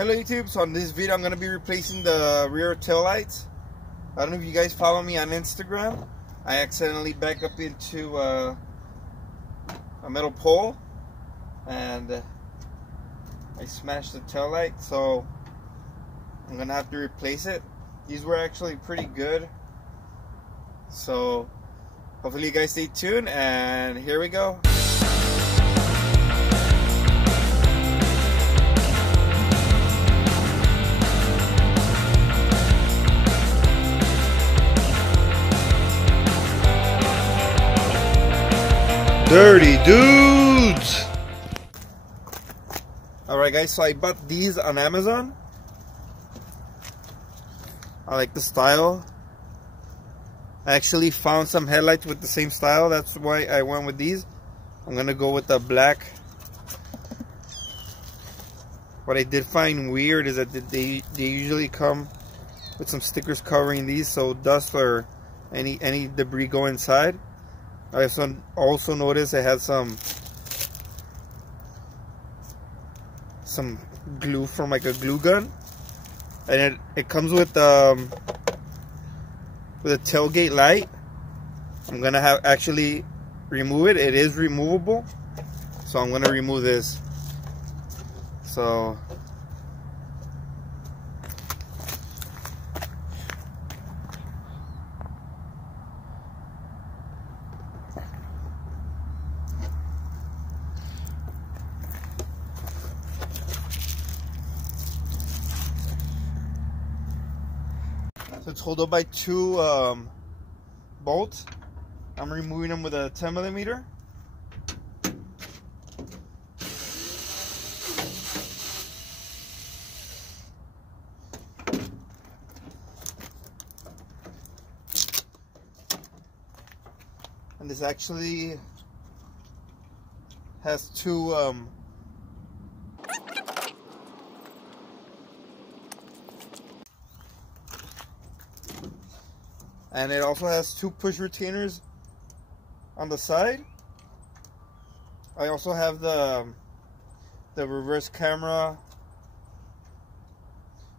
Hello YouTube, so on this video I'm going to be replacing the rear tail lights. I don't know if you guys follow me on Instagram. I accidentally backed up into a metal pole and I smashed the tail light, so I'm going to have to replace it. These were actually pretty good, so hopefully you guys stay tuned, and here we go. Dirty dudes! Alright guys, so I bought these on Amazon. I like the style. I actually found some headlights with the same style. That's why I went with these. I'm gonna go with the black. What I did find weird is that they usually come with some stickers covering these, so dust or any debris go inside. I also noticed it had some glue from like a glue gun, and it comes with a tailgate light. I'm gonna actually remove it. It is removable, so I'm gonna remove this. So it's held up by two bolts. I'm removing them with a 10mm. And this actually has two and it also has two push retainers on the side. I also have the reverse camera,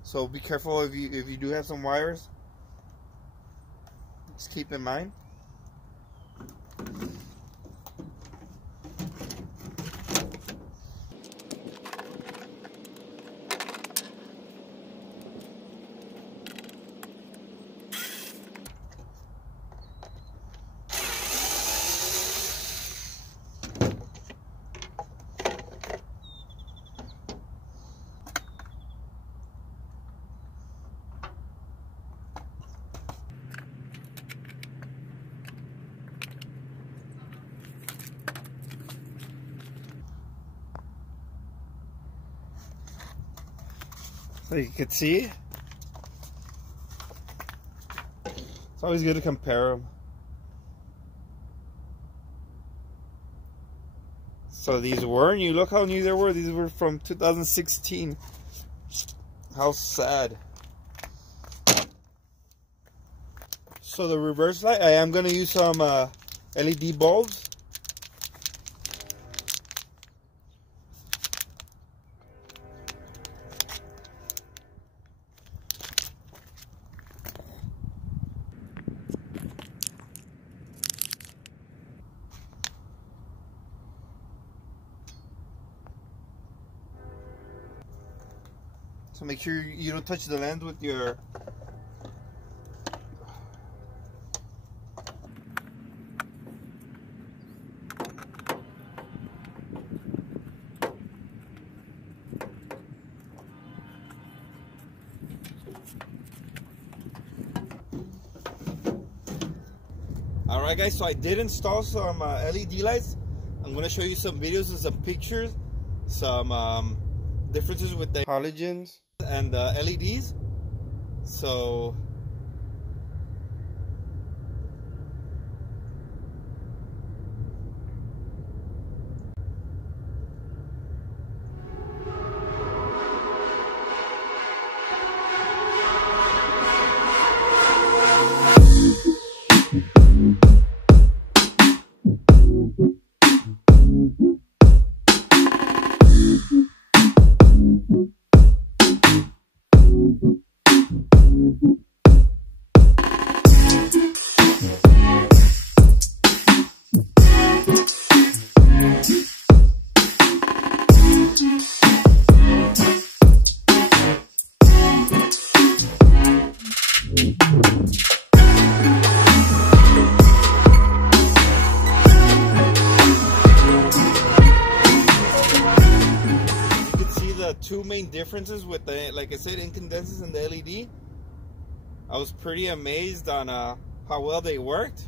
so be careful if you do have some wires. Just keep in mind. So you can see, it's always good to compare them. So these were new. Look how new they were. These were from 2016. How sad. So the reverse light, I am going to use some LED bulbs. So make sure you don't touch the lens with your Alright guys, so I did install some LED lights. I'm going to show you some videos and some pictures, some differences with the halogens and the LEDs. So the two main differences with the, like I said, incandescent and the LED. I was pretty amazed on how well they worked.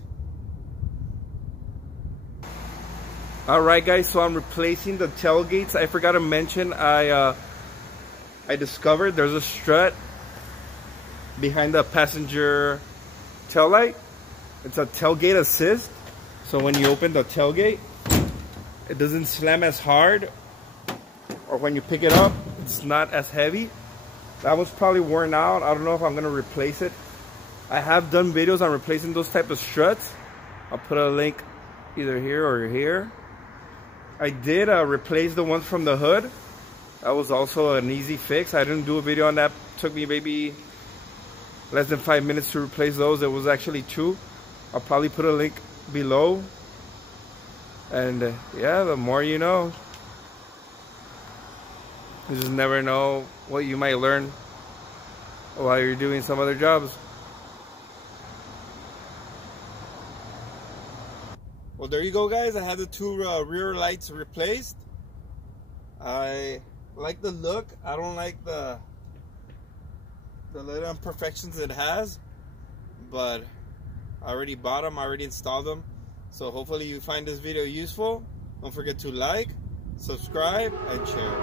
Alright guys, so I'm replacing the tailgates. I forgot to mention, I discovered there's a strut behind the passenger taillight. It's a tailgate assist. So when you open the tailgate, it doesn't slam as hard. Or when you pick it up, it's not as heavy. That was probably worn out. I don't know if I'm going to replace it. I have done videos on replacing those type of struts. I'll put a link either here or here. I did replace the ones from the hood. That was also an easy fix. I didn't do a video on that. It took me maybe less than 5 minutes to replace those. It was actually 2. I'll probably put a link below. And yeah, the more you know. You just never know what you might learn while you're doing some other jobs. Well, there you go guys. I had the 2 rear lights replaced. I like the look. I don't like the little imperfections it has, but I already bought them, I already installed them. So hopefully you find this video useful. Don't forget to like, subscribe, and share.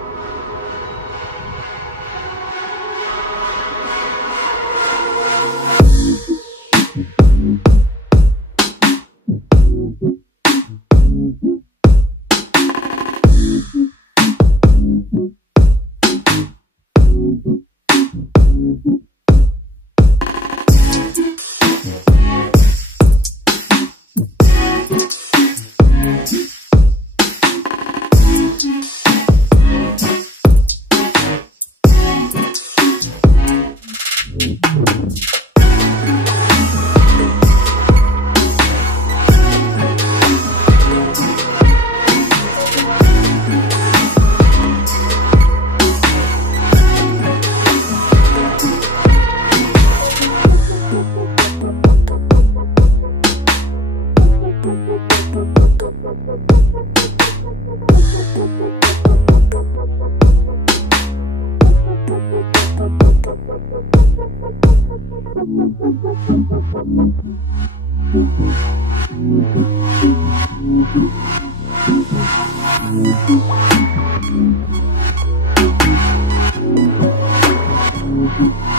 Thank you.